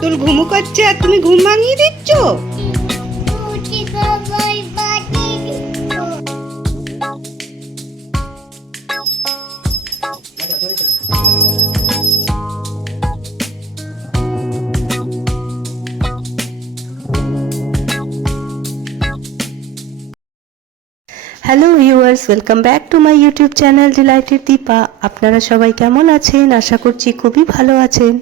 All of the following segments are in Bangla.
তোর ঘুমু করছে আর তুমি ঘুম ভাঙিয়ে দিচ্ছ? Hello viewers, welcome back to my YouTube channel delighted Deepa. আপনারা সবাই কেমন আছেন? আশা করছি খুবই ভালো আছেন।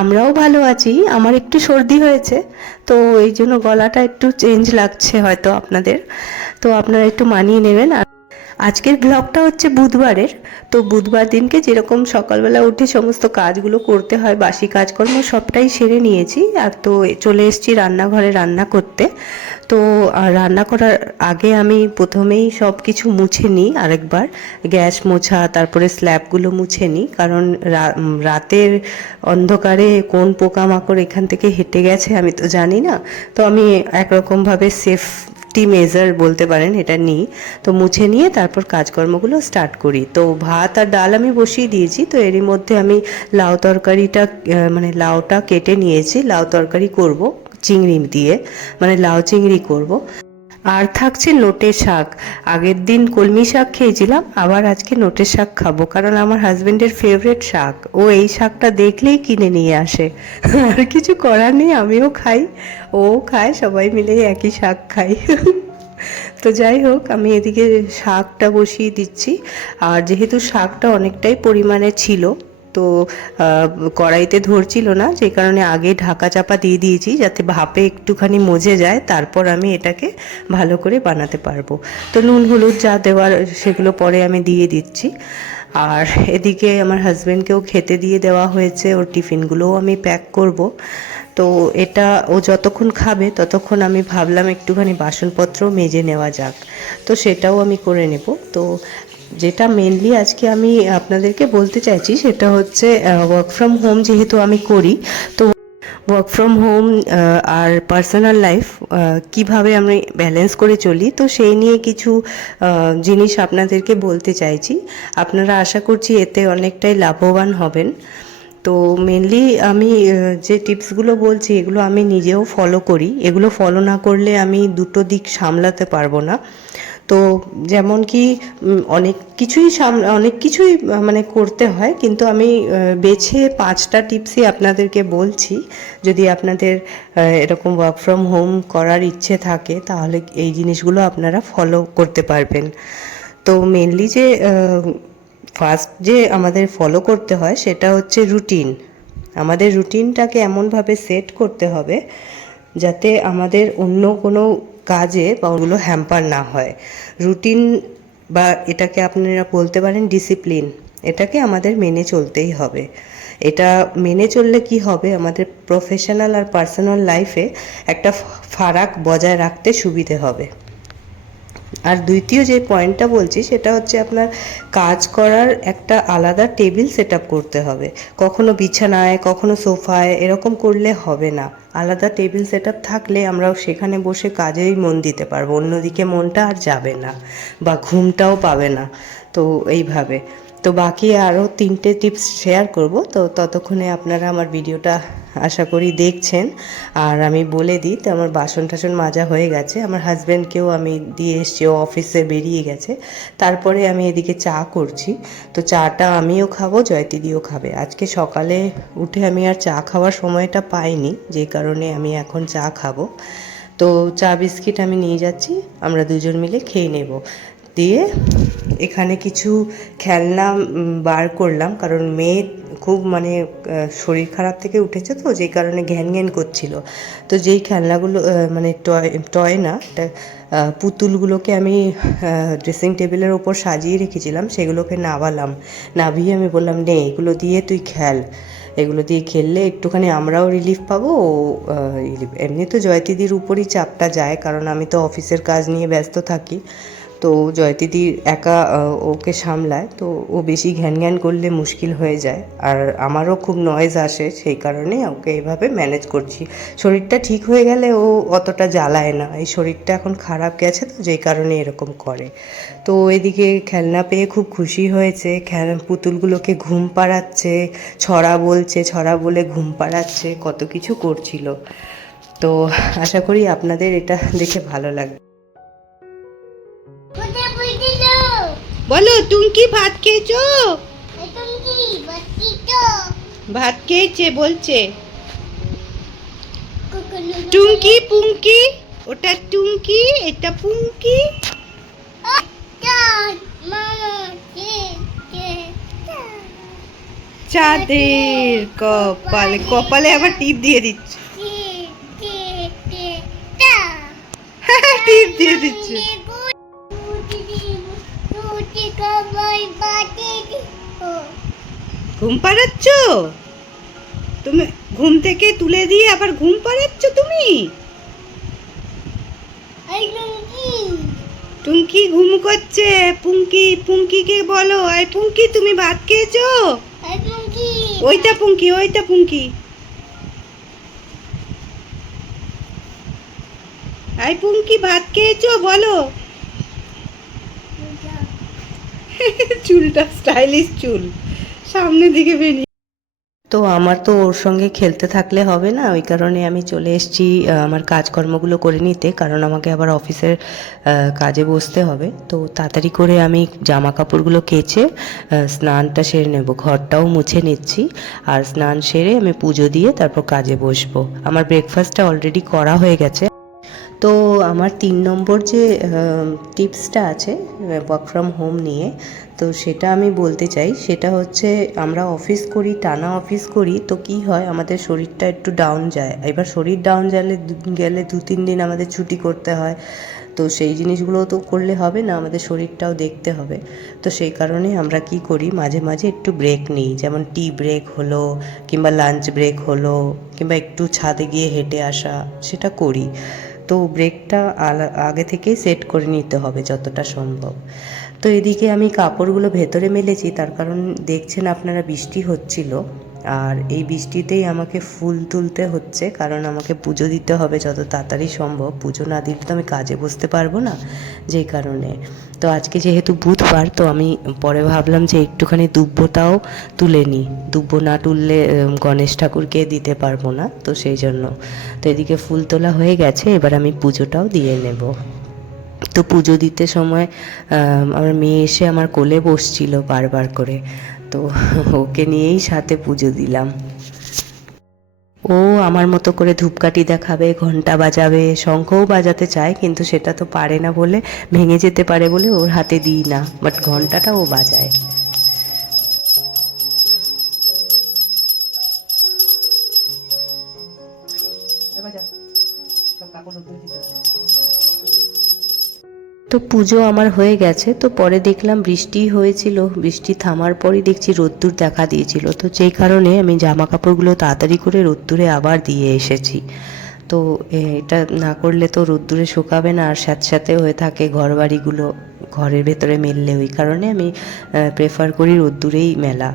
আমরাও ভালো আছি। আমার একটু সর্দি হয়েছে, তো এই জন্য গলাটা একটু চেঞ্জ লাগছে হয়তো আপনাদের, তো আপনারা একটু মানিয়ে নেবেন। আজকের ব্লগটা হচ্ছে বুধবারের। তো বুধবার দিনকে যেরকম সকালবেলা উঠে সমস্ত কাজগুলো করতে হয়, বাসি কাজকর্ম সবটাই সেরে নিয়েছি। আর তো চলে এসেছি রান্নাঘরে রান্না করতে। তো রান্না করার আগে আমি প্রথমেই সব কিছু মুছে নিই আরেকবার, গ্যাস মোছা, তারপরে স্ল্যাবগুলো মুছে নিই, কারণ রাতের অন্ধকারে কোন পোকামাকড় এখান থেকে হেঁটে গেছে আমি তো জানি না। তো আমি একরকমভাবে সেফটি মেজার বলতে পারেন এটা নিই। তো মুছে নিয়ে তারপর কাজকর্মগুলো স্টার্ট করি। তো ভাত আর ডাল আমি বসিয়ে দিয়েছি। তো এরই মধ্যে আমি লাউ তরকারিটা মানে লাউটা কেটে নিয়েছি, লাউ তরকারি করব চিংড়ি দিয়ে, মানে লাউ চিংড়ি করব। আর থাকছে নোটে শাক। আগের দিন কলমি শাক খেয়েছিলাম, আবার আজকে নোটে শাক খাবো, কারণ আমার হাজবেন্ডের ফেভারিট শাক। ও এই শাকটা দেখলেই কিনে নিয়ে আসে। আর কিছু করার নেই, আমিও খাই, ও খায়, সবাই মিলে একই শাক খাই। তো যাই হোক, আমি এদিকে শাকটা বসিয়ে দিচ্ছি। আর যেহেতু শাকটা অনেকটাই পরিমাণে ছিল, তো কড়াইতে ধরছিল না, যে কারণে আগে ঢাকা চাপা দিয়ে দিয়েছি যাতে ভাপে একটুখানি মজে যায়, তারপর আমি এটাকে ভালো করে বানাতে পারবো। তো নুন হলুদ যা দেওয়ার সেগুলো পরে আমি দিয়ে দিচ্ছি। আর এদিকে আমার হাজব্যান্ডকেও খেতে দিয়ে দেওয়া হয়েছে, ওর টিফিনগুলোও আমি প্যাক করব। তো এটা ও যতক্ষণ খাবে ততক্ষণ আমি ভাবলাম একটুখানি বাসনপত্র মেজে নেওয়া যাক, তো সেটাও আমি করে নেব। তো যেটা মেনলি আজকে আমি আপনাদেরকে বলতে চাইছি সেটা হচ্ছে ওয়ার্ক ফ্রম হোম যেহেতু আমি করি, তো ওয়ার্ক ফ্রম হোম আর পার্সোনাল লাইফ কিভাবে আমি ব্যালেন্স করে চলি, তো সেই নিয়ে কিছু জিনিস আপনাদেরকে বলতে চাইছি। আপনারা আশা করছি এতে অনেকটাই লাভবান হবেন। তো মেনলি আমি যে টিপসগুলো বলছি এগুলো আমি নিজেও ফলো করি। এগুলো ফলো না করলে আমি দুটো দিক সামলাতে পারবো না। তো যেমন কি অনেক কিছুই মানে করতে হয়, কিন্তু আমি বেছে 5টা টিপসই আপনাদেরকে বলছি। যদি আপনাদের এরকম ওয়ার্ক ফ্রম হোম করার ইচ্ছে থাকে তাহলে এই জিনিসগুলো আপনারা ফলো করতে পারবেন। তো মেনলি যে ফার্স্ট যে আমাদের ফলো করতে হয় সেটা হচ্ছে রুটিন। আমাদের রুটিনটাকে এমনভাবে সেট করতে হবে যাতে আমাদের অন্য কোনো কাজে বা ওগুলো হ্যাম্পার না হয়। রুটিন বা এটাকে আপনারা বলতে পারেন ডিসিপ্লিন, এটাকে আমাদের মেনে চলতেই হবে। এটা মেনে চললে কি হবে, আমাদের প্রফেশনাল আর পার্সোনাল লাইফে একটা ফারাক বজায় রাখতে সুবিধে হবে। আর দ্বিতীয় যে পয়েন্টটা বলছি সেটা হচ্ছে আপনার কাজ করার একটা আলাদা টেবিল সেট আপ করতে হবে। কখনো বিছানায়, কখনো সোফায়, এরকম করলে হবে না। আলাদা টেবিল সেট আপ থাকলে আমরাও সেখানে বসে কাজেই মন দিতে পারবো, অন্যদিকে মনটা আর যাবে না বা ঘুমটাও পাবে না। তো এইভাবে তো বাকি আরও 3টে টিপস শেয়ার করব। তো ততক্ষণে আপনারা আমার ভিডিওটা আশা করি দেখছেন। আর আমি বলে দিই, তো আমার বাসন টাসন মাজা হয়ে গেছে, আমার হাজব্যান্ডকেও আমি দিয়ে এসছি, ও অফিসে বেরিয়ে গেছে। তারপরে আমি এদিকে চা করছি। তো চাটা আমিও খাবো, জয়তিদিও খাবে। আজকে সকালে উঠে আমি আর চা খাওয়ার সময়টা পাইনি, যে কারণে আমি এখন চা খাবো। তো চা বিস্কিট আমি নিয়ে যাচ্ছি, আমরা দুজন মিলে খেয়ে নেব। দিয়ে এখানে কিছু খেলনা বার করলাম, কারণ মেয়ে খুব মানে শরীর খারাপ থেকে উঠেছে, তো যেই কারণে ঘ্যান ঘ্যান করছিল। তো যেই খেলনাগুলো মানে টয় না, পুতুলগুলোকে আমি ড্রেসিং টেবিলের ওপর সাজিয়ে রেখেছিলাম, সেগুলোকে নাবালাম। নাবিয়ে আমি বললাম, নে এগুলো দিয়ে তুই খেল, এগুলো দিয়ে খেললে একটুখানি আমরাও রিলিফ পাবো। এমনি তো জয়তিদির উপরই চাপটা যায়, কারণ আমি তো অফিসের কাজ নিয়ে ব্যস্ত থাকি। তো তো জয়দিদি একা ওকে সামলায়, তো ও বেশি ঘ্যান ঘ্যান করলে মুশকিল হয়ে যায়, আর আমারও খুব নয়েজ আসে, সেই কারণে ওকে এইভাবে ম্যানেজ করছি। শরীরটা ঠিক হয়ে গেলে ও অতটা জ্বালায় না, এই শরীরটা এখন খারাপ গেছে তো যেই কারণে এরকম করে। তো এদিকে খেলনা পেয়ে খুব খুশি হয়েছে, পুতুলগুলোকে ঘুম পাড়াচ্ছে, ছড়া বলছে, ছড়া বলে ঘুম পাড়াচ্ছে, কত কিছু করছিল। তো আশা করি আপনাদের এটা দেখে ভালো লাগবে। বলো টুঙ্কি ভাত খেয়েছো? ভাত খেয়েছে বলছে। টুঙ্কি পুঙ্কি, ওটা টুঙ্কি, এটা পুঙ্কি। চাঁদের কপালে, কপালে আবার টিপ দিয়ে দিচ্ছে। টিপ দিয়ে দিচ্ছে। ঘুম পাড়াচ্ছ তুমি? ঘুম থেকে তুলে দিয়ে আবার ঘুম পাড়াচ্ছ তুমি? টুঙ্কি ঘুম করছে। পুঙ্কি, পুঙ্কিকে বলো, আই পুঙ্কি তুমি ভাত খেয়েছো? ওইটা পুঙ্কি, ওইটা পুঙ্কি। আই পুঙ্কি ভাত খেয়েছো বলো। চুলটা স্টাইলিশ চুল, সামনের দিকে বেরিয়ে। তো আমার তো ওর সঙ্গে খেলতে থাকলে হবে না, ওই কারণে আমি চলে এসেছি আমার কাজকর্মগুলো করে নিতে, কারণ আমাকে আবার অফিসের কাজে বসতে হবে। তো তাড়াতাড়ি করে আমি জামা কাপড়গুলো কেচে স্নানটা সেরে নেব, ঘরটাও মুছে নিচ্ছি, আর স্নান সেরে আমি পুজো দিয়ে তারপর কাজে বসবো। আমার ব্রেকফাস্টটা অলরেডি করা হয়ে গেছে। তো আমার 3 নম্বর যে টিপসটা আছে ওয়ার্ক ফ্রম হোম নিয়ে, তো সেটা আমি বলতে চাই। সেটা হচ্ছে, আমরা অফিস করি, টানা অফিস করি, তো কি হয় আমাদের শরীরটা একটু ডাউন যায়। এবার শরীর ডাউন গেলে 2-3 দিন আমাদের ছুটি করতে হয়। তো সেই জিনিসগুলো তো করলে হবে না, আমাদের শরীরটাও দেখতে হবে। তো সেই কারণে আমরা কি করি, মাঝে মাঝে একটু ব্রেক নিই, যেমন টি ব্রেক হলো, কিংবা লাঞ্চ ব্রেক হলো, কিংবা একটু ছাদে গিয়ে হেঁটে আসা, সেটা করি। তো ব্রেকটা আগে থেকেই সেট করে নিতে হবে যতটা সম্ভব। তো এদিকে আমি কাপড়গুলো ভেতরে মেলেছি, তার কারণ দেখছেন আপনারা বৃষ্টি হচ্ছিল, আর এই বৃষ্টিতেই আমাকে ফুল তুলতে হচ্ছে, কারণ আমাকে পুজো দিতে হবে যত তাড়াতাড়ি সম্ভব। পুজো না দিলে তো আমি কাজে বসতে পারবো না, যেই কারণে। তো আজকে যেহেতু বুধবার, তো আমি পরে ভাবলাম যে একটুখানি দুব্বটাও তুলে নিই, দুব্ব না তুললে গণেশ ঠাকুরকে দিতে পারবো না, তো সেই জন্য। তো এদিকে ফুল তোলা হয়ে গেছে, এবার আমি পুজোটাও দিয়ে নেব। তো পুজো দিতে সময় আমার মেয়ে এসে আমার কোলে বসছিল বারবার করে, তো ওকে নিয়েই সাথে পুজো দিলাম। ও আমার মতো করে ধূপকাঠি দেখাবে, ঘন্টা বাজাবে, শঙ্খও বাজাতে চায়, কিন্তু সেটা তো পারে না বলে, ভেঙে যেতে পারে বলে ওর হাতে দিই না, বাট ঘন্টাটা ও বাজায়। তো পুজো আমার হয়ে গেছে। তো পরে দেখলাম বৃষ্টি হয়েছিল, বৃষ্টি থামার পরই দেখছি রোদ্দুর দেখা দিয়েছিল, তো যেই কারণে আমি জামা কাপড়গুলো তাড়াতাড়ি করে রোদ্দুরে আবার দিয়ে এসেছি। তো এটা না করলে তো রোদ্দুরে শুকাবে না, আর স্যাঁতস্যাঁতে হয়ে থাকে ঘরবাড়িগুলো ঘরের ভেতরে মেললে, ওই কারণে আমি প্রেফার করি রোদ্দুরেই মেলা।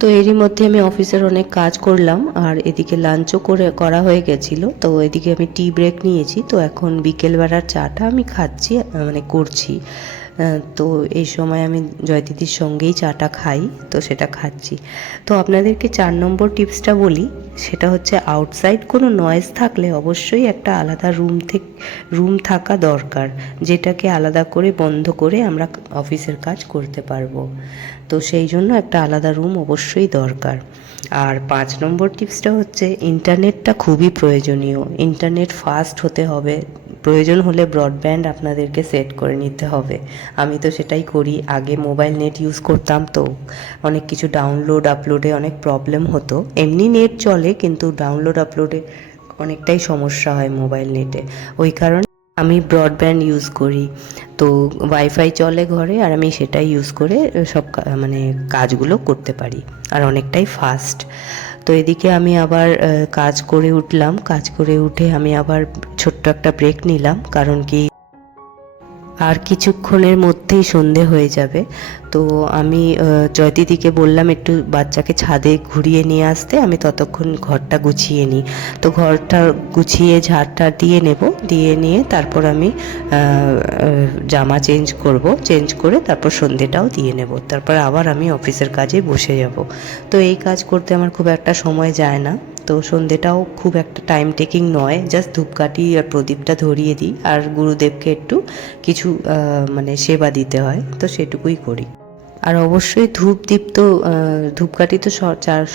তো এরই মধ্যে আমি অফিসের অনেক কাজ করলাম, আর এদিকে লাঞ্চও করা হয়ে গেছিলো। তো এদিকে আমি টি ব্রেক নিয়েছি, তো এখন বিকেলবেলার চাটা আমি খাচ্ছি, মানে করছি। তো এই সময় আমি জয়দিদির সঙ্গেই চাটা খাই, তো সেটা খাচ্ছি। তো আপনাদেরকে 4 নম্বর টিপসটা বলি, সেটা হচ্ছে আউটসাইড কোনো নয়েজ থাকলে অবশ্যই একটা আলাদা রুম থাকা দরকার, যেটাকে আলাদা করে বন্ধ করে আমরা অফিসের কাজ করতে পারবো। তো সেই জন্য একটা আলাদা রুম অবশ্যই দরকার। আর 5 নম্বর টিপসটা হচ্ছে, ইন্টারনেটটা খুবই প্রয়োজনীয়, ইন্টারনেট ফাস্ট হতে হবে, প্রয়োজন হলে ব্রডব্যান্ড আপনাদেরকে সেট করে নিতে হবে। আমি তো সেটাই করি, আগে মোবাইল নেট ইউজ করতাম, তো অনেক কিছু ডাউনলোড আপলোডে অনেক প্রবলেম হতো। এমনি নেট চলে, কিন্তু ডাউনলোড আপলোডে অনেকটাই সমস্যা হয় মোবাইল নেটে, ওই কারণে আমি ব্রডব্যান্ড ইউজ করি। তো ওয়াইফাই চলে ঘরে, আর আমি সেটাই ইউজ করে সব মানে কাজগুলো করতে পারি, আর অনেকটাই ফাস্ট। তো এদিকে আমি আবার কাজ করে উঠলাম, কাজ করে উঠে আমি আবার ছোট্ট একটা ব্রেক নিলাম, কারণ কি আর কিছুক্ষণের মধ্যেই সন্ধে হয়ে যাবে। তো আমি জয়দিদিকে বললাম একটু বাচ্চাকে ছাদে ঘুরিয়ে নিয়ে আসতে, আমি ততক্ষণ ঘরটা গুছিয়ে নিই। তো ঘরটা গুছিয়ে ঝাড়টা দিয়ে নেব, দিয়ে নিয়ে তারপর আমি জামা চেঞ্জ করব, চেঞ্জ করে তারপর সন্ধেটাও দিয়ে নেব, তারপর আবার আমি অফিসের কাজে বসে যাব। তো এই কাজ করতে আমার খুব একটা সময় যায় না। তো সন্ধেটাও খুব একটা টাইম টেকিং নয়, জাস্ট ধূপকাঠি আর প্রদীপটা ধরিয়ে দিই, আর গুরুদেবকে একটু কিছু মানে সেবা দিতে হয়, তো সেটুকুই করি। আর অবশ্যই ধূপদীপ তো ধূপকাঠি তো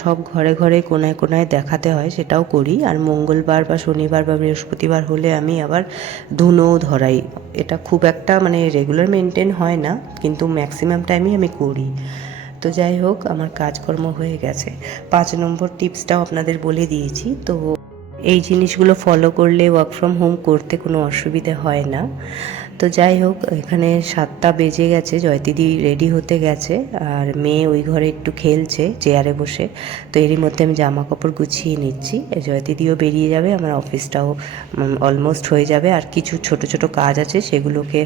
সব ঘরে ঘরে কোনায় কোনায় দেখাতে হয়, সেটাও করি। আর মঙ্গলবার বা শনিবার বা বৃহস্পতিবার হলে আমি আবার ধুনোও ধরাই। এটা খুব একটা মানে রেগুলার মেনটেন হয় না, কিন্তু ম্যাক্সিমাম টাইমই আমি করি। তো যাই হোক, আমার কাজকর্ম হয়ে গেছে। 5 নম্বর টিপসটাও আপনাদের বলে দিয়েছি। তো এই জিনিসগুলো ফলো করলে ওয়ার্ক ফ্রম হোম করতে কোনো অসুবিধে হয় না। তো যাই হোক, এখানে 7টা বেজে গেছে, জয়দিদি রেডি হতে গেছে, আর মেয়ে ওই ঘরে একটু খেলছে চেয়ারে বসে। তো এরই মধ্যে আমি জামা কাপড় গুছিয়ে নিচ্ছি। জয়দিদিও বেরিয়ে যাবে, আমার অফিসটাও অলমোস্ট হয়ে যাবে, আর কিছু ছোট ছোট কাজ আছে সেগুলোকে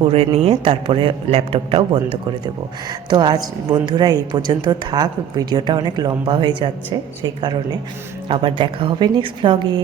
করে নিয়ে তারপরে ল্যাপটপটাও বন্ধ করে দেব। তো আজ বন্ধুরা এই পর্যন্ত থাক, ভিডিওটা অনেক লম্বা হয়ে যাচ্ছে, সেই কারণে আবার দেখা হবে নেক্সট ভ্লগে।